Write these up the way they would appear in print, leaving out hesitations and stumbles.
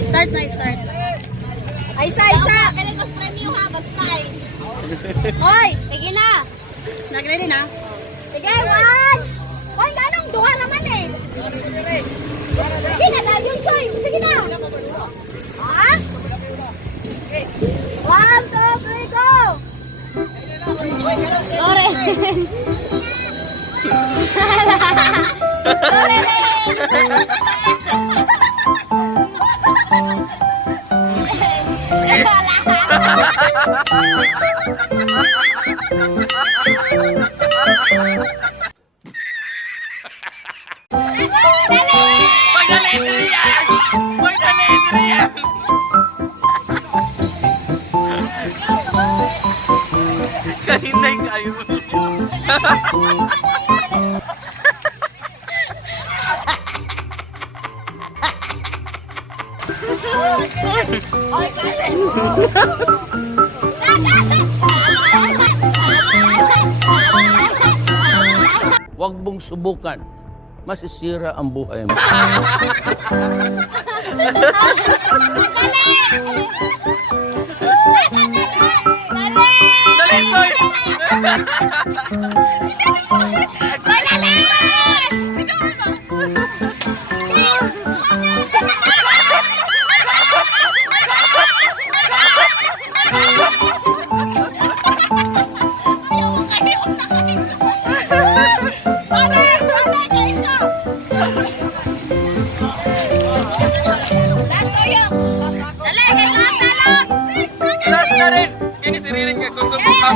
Start na, start. Ay, isa. Galing ang premyo ha, bantay. Hoy, sige na. Nag-ready na? Sige, one. Hoy, ganong duha naman eh. Sige na, yun, Soy. Sige na. Ha? 1, 2, 3, go! Sorry. Kahinay kayo. Huwag mong subukan. Masisira ang buhay mo. Dali, Soy! Last na rin! Kini si Ririn ka kusog mo ka.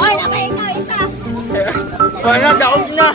Hoy, nakahinga isa. Kaya daog na!